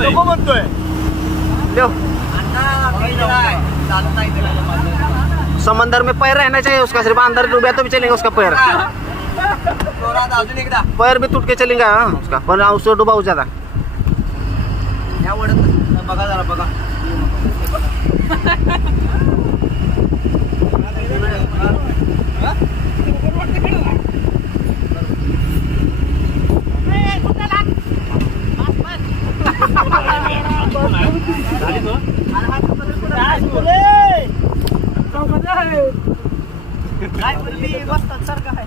नको म्हणतोय लो समंदर में पैर रहना चाहिए उसका, सिर्फ अंदर डूबे तो भी चलेगा उसका पैर। पैर भी टूट के चलेगा हाँ उसका, पर उसको डूबा हो जाता। बघा जरा बघा काय बोलली बसतात सारखं आहे